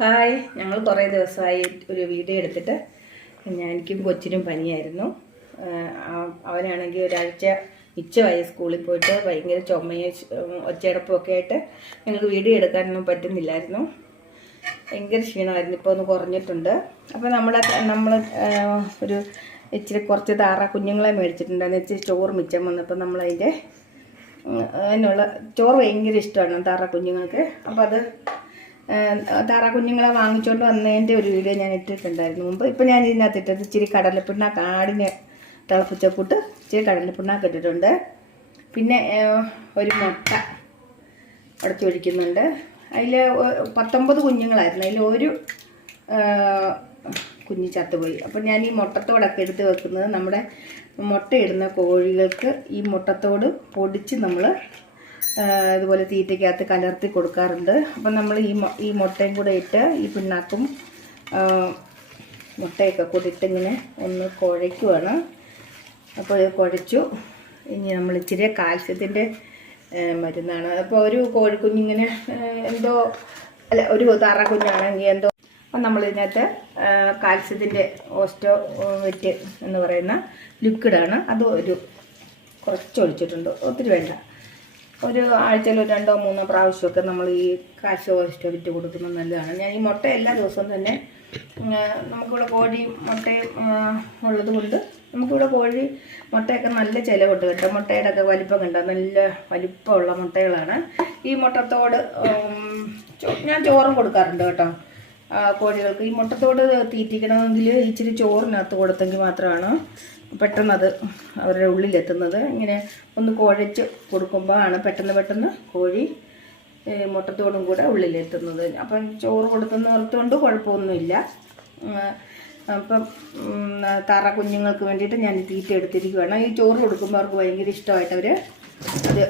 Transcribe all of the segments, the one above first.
Hi. ഞങ്ങൾ കുറേ ദിവസമായി ഒരു വീഡിയോ എടുത്തിട്ട് ഞാൻ എനിക്കും കൊച്ചിനും പനിയായിരുന്നു. അവനാണെങ്കിൽ ഒരാഴ്ച മിച്ചമായി സ്കൂളിൽ പോയിട്ട് ഭയങ്കര ചുമയും ഒച്ചയടപ്പുമൊക്കെ ആയിട്ട് ഞങ്ങൾക്ക് വീഡിയോ എടുക്കാനൊന്നും പറ്റുന്നില്ലായിരുന്നു. ഭയങ്കര ക്ഷീണമായിരുന്നു. ഇപ്പോൾ ഒന്ന് കുറഞ്ഞിട്ടുണ്ട്. അപ്പോൾ നമ്മൾ നമ്മൾ ഒരു ഇച്ചിരി കുറച്ച് താറ കുഞ്ഞുങ്ങളെ മേടിച്ചിട്ടുണ്ടായിരുന്നു. ഇച്ചിരി ചോറ് മിച്ചം വന്നപ്പോൾ നമ്മളതിന്റെ അതിനുള്ള ചോറ് ഭയങ്കര ഇഷ്ടമാണ് താറ കുഞ്ഞുങ്ങൾക്ക്. അപ്പോൾ അത് താറ കുഞ്ഞുങ്ങളെ വാങ്ങിച്ചുകൊണ്ട് വന്നതിന്റെ ഒരു വീഡിയോ ഞാൻ ഇട്ടിട്ടുണ്ടായിരുന്നു. മുമ്പ് ഇപ്പം ഞാൻ ഇതിനകത്ത് ഇട്ടത് ഇച്ചിരി കടലപ്പിണ്ണാക്ക് ആടിനെ തിളപ്പിച്ച കൂട്ട് ഇച്ചിരി കടലപ്പിണ്ണാക്ക് ഇട്ടിട്ടുണ്ട്. പിന്നെ ഒരു മുട്ട ഉടച്ചൊഴിക്കുന്നുണ്ട് അതിൽ പത്തൊമ്പത് കുഞ്ഞുങ്ങളായിരുന്നു. അതിൽ ഒരു കുഞ്ഞ് ചത്തുപോയി. അപ്പം ഞാൻ ഈ മുട്ടത്തോടൊക്കെ എടുത്ത് വെക്കുന്നത് നമ്മുടെ മുട്ടയിടുന്ന കോഴികൾക്ക് ഈ മുട്ടത്തോട് പൊടിച്ച് നമ്മൾ ഇതുപോലെ തീറ്റയ്ക്കകത്ത് കലർത്തി കൊടുക്കാറുണ്ട്. അപ്പം നമ്മൾ ഈ ഈ മുട്ടയും കൂടെ ഇട്ട് ഈ പിണ്ണാക്കും മുട്ടയൊക്കെ കൂടി ഇട്ടിങ്ങനെ ഒന്ന് കുഴയ്ക്കുവാണ്. അപ്പോൾ ഇത് കുഴച്ചു. ഇനി നമ്മൾ ഇച്ചിരി കാൽസ്യത്തിന്റെ മരുന്നാണ്. അപ്പോൾ ഒരു കോഴിക്കുഞ്ഞിങ്ങനെ എന്തോ അല്ല ഒരു താറ കുഞ്ഞാണെങ്കിൽ എന്തോ. അപ്പം നമ്മളിതിനകത്ത് കാൽസ്യത്തിന്റെ ഓസ്റ്റോ വെറ്റ് എന്ന് പറയുന്ന ലിക്വിഡാണ്. അത് ഒരു കുറച്ച് ഒഴിച്ചിട്ടുണ്ട് ഒത്തിരി വേണ്ട. ഒരു ആഴ്ചയിൽ ഒരു രണ്ടോ മൂന്നോ പ്രാവശ്യമൊക്കെ നമ്മൾ ഈ കാശോ ഓസ്റ്റോ വിറ്റ് കൊടുക്കുന്നത് നല്ലതാണ്. ഞാൻ ഈ മുട്ട എല്ലാ ദിവസവും തന്നെ നമുക്കിവിടെ കോഴി മുട്ടയും ഉള്ളത് കൊണ്ട് നമുക്കിവിടെ കോഴി മുട്ടയൊക്കെ നല്ല ചിലവുണ്ട് കേട്ടോ. മുട്ടയുടെ ഒക്കെ വലിപ്പം കണ്ടോ? നല്ല വലിപ്പമുള്ള മുട്ടകളാണ്. ഈ മുട്ടത്തോട് ഞാൻ ചോറും കൊടുക്കാറുണ്ട് കേട്ടോ. കോഴികൾക്ക് ഈ മുട്ടത്തോട് തീറ്റിക്കണമെങ്കിൽ ഇച്ചിരി ചോറിനകത്ത് കൊടുത്തെങ്കിൽ മാത്രമാണ് പെട്ടെന്ന് അത് അവരുടെ ഉള്ളിലെത്തുന്നത്. ഇങ്ങനെ ഒന്ന് കുഴച്ച് കൊടുക്കുമ്പോൾ ആണ് പെട്ടെന്ന് പെട്ടെന്ന് കോഴി മുട്ടത്തോടും കൂടെ ഉള്ളിലെത്തുന്നത്. അപ്പം ചോറ് കൊടുക്കുന്നവർത്തുകൊണ്ട് കുഴപ്പമൊന്നുമില്ല. അപ്പം തറ കുഞ്ഞുങ്ങൾക്ക് വേണ്ടിയിട്ട് ഞാൻ തീറ്റ എടുത്തിരിക്കുകയാണ് ഈ ചോറ് കൊടുക്കുമ്പോൾ അവർക്ക് ഭയങ്കര ഇഷ്ടമായിട്ട് അവർ അത്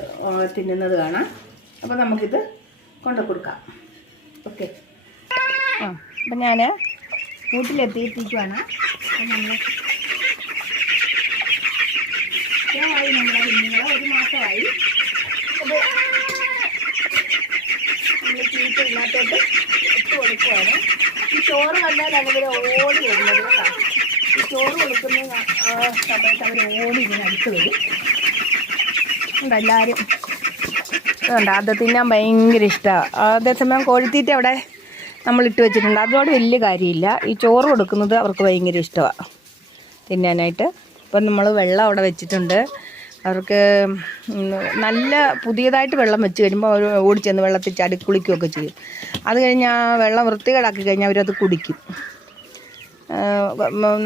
തിന്നുന്നത് കാണാം. അപ്പം നമുക്കിത് കൊണ്ടു കൊടുക്കാം. ഓക്കെ. ആ അപ്പം ഞാൻ കൂട്ടിലെത്തിയിട്ടിരിക്കുവാണ് അപ്പം നമ്മൾ ആയി നമ്മുടെ കുഞ്ഞുങ്ങൾ ഒരു മാസമായി. അത് നമ്മൾ ചീത്ത ഇതിനകത്തോട്ട് ഇട്ട് കൊടുക്കുവാണ്. ഈ ചോറ് കണ്ടാൽ അവർ ഓടി വരുന്നത് കേട്ടോ. ഈ ചോറ് കൊടുക്കുന്ന സമയത്ത് അവർ ഓടി ഇങ്ങനെ അടുത്ത് വരും. എല്ലാവരും അതുകൊണ്ട് അത് തിന്നാൻ ഭയങ്കര ഇഷ്ടമാണ് അതേസമയം കോഴിത്തീറ്റ അവിടെ നമ്മൾ ഇട്ട് വെച്ചിട്ടുണ്ട്. അതോട് വലിയ കാര്യമില്ല. ഈ ചോറ് കൊടുക്കുന്നത് അവർക്ക് ഭയങ്കര ഇഷ്ടമാണ് തിന്നാനായിട്ട്. ഇപ്പം നമ്മൾ വെള്ളം അവിടെ വെച്ചിട്ടുണ്ട്. അവർക്ക് നല്ല പുതിയതായിട്ട് വെള്ളം വെച്ച് കഴിയുമ്പോൾ അവർ ഓടിച്ചെന്ന് വെള്ളത്തിൽ ചാടി കുളിക്കുകയൊക്കെ ചെയ്യും. അത് കഴിഞ്ഞ് ആ വെള്ളം വൃത്തികേടാക്കി കഴിഞ്ഞാൽ അവരത് കുടിക്കും.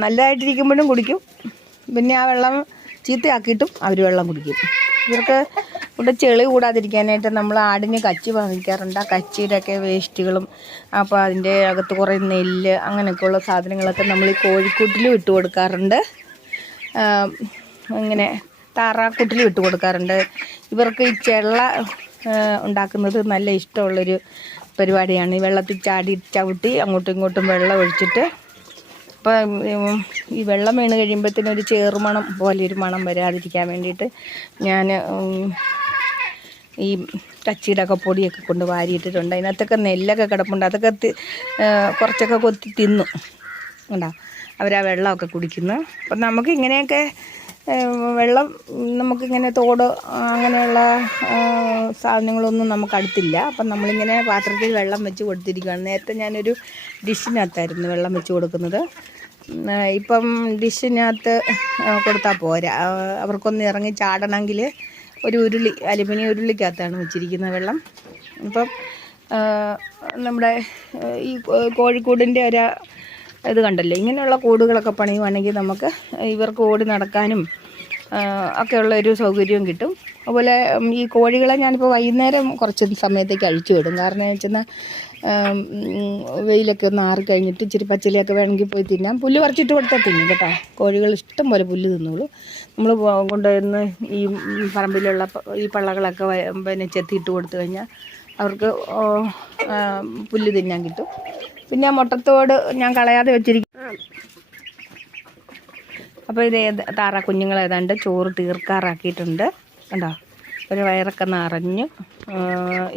നല്ലതായിട്ടിരിക്കുമ്പോഴും കുടിക്കും. പിന്നെ ആ വെള്ളം ചീത്തയാക്കിയിട്ടും അവർ വെള്ളം കുടിക്കും. ഇവർക്ക് ഇവിടെ ചെളി കൂടാതിരിക്കാനായിട്ട് നമ്മൾ ആടിന് കച്ചി വാങ്ങിക്കാറുണ്ട്. ആ കച്ചിയുടെയൊക്കെ വേസ്റ്റുകളും അപ്പോൾ അതിന്റെ അകത്ത് കുറേ നെല്ല് അങ്ങനെയൊക്കെയുള്ള സാധനങ്ങളൊക്കെ നമ്മൾ ഈ കോഴിക്കൂട്ടിലും ഇട്ട് കൊടുക്കാറുണ്ട്. ഇങ്ങനെ താറാക്കുട്ടിൽ ഇട്ട് കൊടുക്കാറുണ്ട്. ഇവർക്ക് ഈ ചെള്ള ഉണ്ടാക്കുന്നത് നല്ല ഇഷ്ടമുള്ളൊരു പരിപാടിയാണ്. ഈ വെള്ളത്തിൽ ചാടി ചവിട്ടി അങ്ങോട്ടും ഇങ്ങോട്ടും വെള്ളം ഒഴിച്ചിട്ട് അപ്പം ഈ വെള്ളം വീണ് കഴിയുമ്പോഴത്തേനും ഒരു ചേറുമണം പോലെ ഒരു മണം വരാതിരിക്കാൻ വേണ്ടിയിട്ട് ഞാൻ ഈ കച്ചിയുടെ ഒക്കെ പൊടിയൊക്കെ കൊണ്ട് വാരിയിട്ടിട്ടുണ്ട്. അതിനകത്തൊക്കെ നെല്ലൊക്കെ കിടപ്പുണ്ട്. അതൊക്കെ കുറച്ചൊക്കെ കൊത്തി തിന്നു. ഉണ്ടാ? അവരാ വെള്ളമൊക്കെ കുടിക്കുന്നു. അപ്പം നമുക്ക് ഇങ്ങനെയൊക്കെ വെള്ളം നമുക്കിങ്ങനെ തോട് ആ, അങ്ങനെയുള്ള സാധനങ്ങളൊന്നും നമുക്ക് അടുത്തില്ല. അപ്പം നമ്മളിങ്ങനെ പാത്രത്തിൽ വെള്ളം വെച്ച് കൊടുത്തിരിക്കുകയാണ് നേരത്തെ ഞാനൊരു ഡിഷിനകത്തായിരുന്നു വെള്ളം വെച്ച് കൊടുക്കുന്നത്. ആ, ഇപ്പം ഡിഷിനകത്ത് കൊടുത്താൽ പോരാ. അവർക്കൊന്ന് ഇറങ്ങി ചാടണമെങ്കിൽ ഒരു ഉരുളി അലുമിനിയം ഉരുളിക്കകത്താണ് വെച്ചിരിക്കുന്നത് വെള്ളം. ഇപ്പം നമ്മുടെ ഈ കോഴിക്കൂടിന്റെ ഒരു ഇത് കണ്ടല്ലേ? ഇങ്ങനെയുള്ള കൂടുകളൊക്കെ പണിയുവാണെങ്കിൽ നമുക്ക് ഇവർക്ക് ഓടി നടക്കാനും ഒക്കെയുള്ള ഒരു സൗകര്യവും കിട്ടും. അതുപോലെ ഈ കോഴികളെ ഞാനിപ്പോൾ വൈകുന്നേരം കുറച്ച് സമയത്തേക്ക് അഴിച്ചു വിടും. കാരണം വെച്ചാൽ വെയിലൊക്കെ ഒന്ന് ആറി കഴിഞ്ഞിട്ട് ഇച്ചിരി പച്ചിലയൊക്കെ വേണമെങ്കിൽ പോയി തിന്നാം. പുല്ല് പറിച്ചിട്ട് കൊടുത്താൽ തിന്നും കേട്ടോ. കോഴികൾ ഇഷ്ടം പോലെ പുല്ല് തിന്നോളൂ. നമ്മൾ കൊണ്ടുവരുന്ന ഈ പറമ്പിലുള്ള ഈ പള്ളകളൊക്കെ പിന്നെ ചെത്തിയിട്ട് കൊടുത്തു കഴിഞ്ഞാൽ അവർക്ക് പുല്ല് തിന്നാൻ കിട്ടും. പിന്നെ മുട്ടത്തോട് ഞാൻ കളയാതെ വെച്ചിരിക്കും അപ്പോൾ ഇത് താറ കുഞ്ഞുങ്ങൾ ഏതാണ്ട് ചോറ് തീർക്കാറാക്കിയിട്ടുണ്ട്. കണ്ടോ? ഒരു വയറൊക്കെ നിറഞ്ഞു.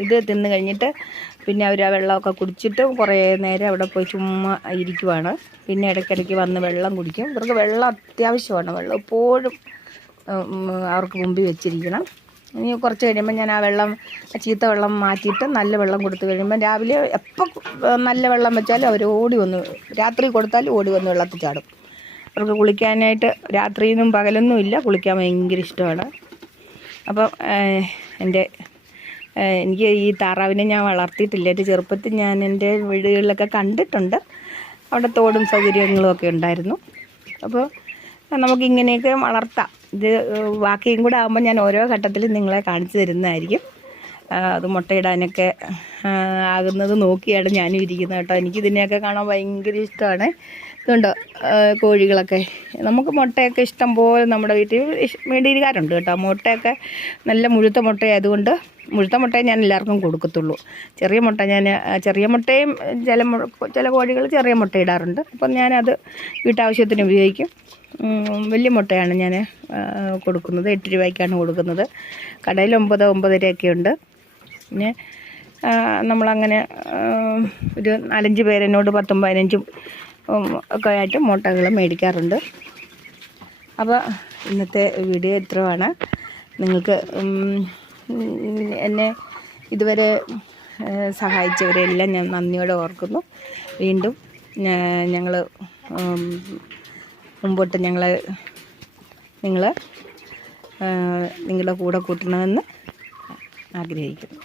ഇത് തിന്ന് കഴിഞ്ഞിട്ട് പിന്നെ അവർ ആ വെള്ളമൊക്കെ കുടിച്ചിട്ട് കുറേ നേരം അവിടെ പോയി ചുമ്മാ ഇരിക്കുവാണ്. പിന്നെ ഇടയ്ക്കിടയ്ക്ക് വന്ന് വെള്ളം കുടിക്കും. ഇവർക്ക് വെള്ളം അത്യാവശ്യമാണ്. വെള്ളം എപ്പോഴും അവർക്ക് മുമ്പിൽ വെച്ചിരിക്കണം. ഇനി കുറച്ച് കഴിയുമ്പോൾ ഞാൻ ആ വെള്ളം ചീത്ത വെള്ളം മാറ്റിയിട്ട് നല്ല വെള്ളം കൊടുത്തു കഴിയുമ്പോൾ രാവിലെ എപ്പോൾ നല്ല വെള്ളം വെച്ചാലും അവർ ഓടി വന്ന് രാത്രി കൊടുത്താലും ഓടി വന്ന് വെള്ളത്തിൽ ചാടും. അവർക്ക് കുളിക്കാനായിട്ട് രാത്രിയൊന്നും പകലൊന്നും ഇല്ല കുളിക്കാൻ ഭയങ്കര ഇഷ്ടമാണ്. അപ്പം എന്റെ എനിക്ക് ഈ താറാവിനെ ഞാൻ വളർത്തിയിട്ടില്ല. എന്റെ ചെറുപ്പത്തിൽ ഞാൻ എന്റെ വീടുകളിലൊക്കെ കണ്ടിട്ടുണ്ട്. അവിടെ തോടും സൗകര്യങ്ങളും ഒക്കെ ഉണ്ടായിരുന്നു. അപ്പോൾ നമുക്കിങ്ങനെയൊക്കെ വളർത്താം. ഇത് ബാക്കിയും കൂടെ ആകുമ്പോൾ ഞാൻ ഓരോ ഘട്ടത്തിലും നിങ്ങളെ കാണിച്ചു തരുന്നതായിരിക്കും. അത് മുട്ടയിടാനൊക്കെ ആകുന്നത് നോക്കിയാണ് ഞാനും ഇരിക്കുന്നത് കേട്ടോ. എനിക്കിതിനെയൊക്കെ കാണാൻ ഭയങ്കര ഇഷ്ടമാണ്. ഇതുണ്ടോ കോഴികളൊക്കെ? നമുക്ക് മുട്ടയൊക്കെ ഇഷ്ടം പോലെ നമ്മുടെ വീട്ടിൽ വേണ്ടിയിരിക്കാറുണ്ട് കേട്ടോ. മുട്ടയൊക്കെ നല്ല മുഴുത്ത മുട്ടയായതുകൊണ്ട് മുഴുത്ത മുട്ടയെ ഞാൻ എല്ലാവർക്കും കൊടുക്കത്തുള്ളൂ. ചെറിയ മുട്ട ഞാൻ ചെറിയ മുട്ടയും ചില ചില കോഴികൾ ചെറിയ മുട്ട ഇടാറുണ്ട് അപ്പം ഞാനത് വീട്ടാവശ്യത്തിന് ഉപയോഗിക്കും. വലിയ മുട്ടയാണ് ഞാൻ കൊടുക്കുന്നത്. എട്ട് രൂപയ്ക്കാണ് കൊടുക്കുന്നത്. കടയിൽ ഒമ്പത് ഒമ്പതരയൊക്കെ ഉണ്ട് പിന്നെ നമ്മളങ്ങനെ ഒരു നാലഞ്ച് പേരെന്നോട് പത്തും പതിനഞ്ചും ഒക്കെ ആയിട്ട് മുട്ടകൾ മേടിക്കാറുണ്ട്. അപ്പോൾ ഇന്നത്തെ വീഡിയോ ഇത്രയാണ് നിങ്ങൾക്ക് എന്നെ ഇതുവരെ സഹായിച്ചവരെല്ലാം ഞാൻ നന്ദിയോടെ ഓർക്കുന്നു. വീണ്ടും ഞങ്ങൾ മുമ്പോട്ട് ഞങ്ങൾ നിങ്ങൾ നിങ്ങളുടെ കൂടെ കൂട്ടണമെന്ന് ആഗ്രഹിക്കുന്നു.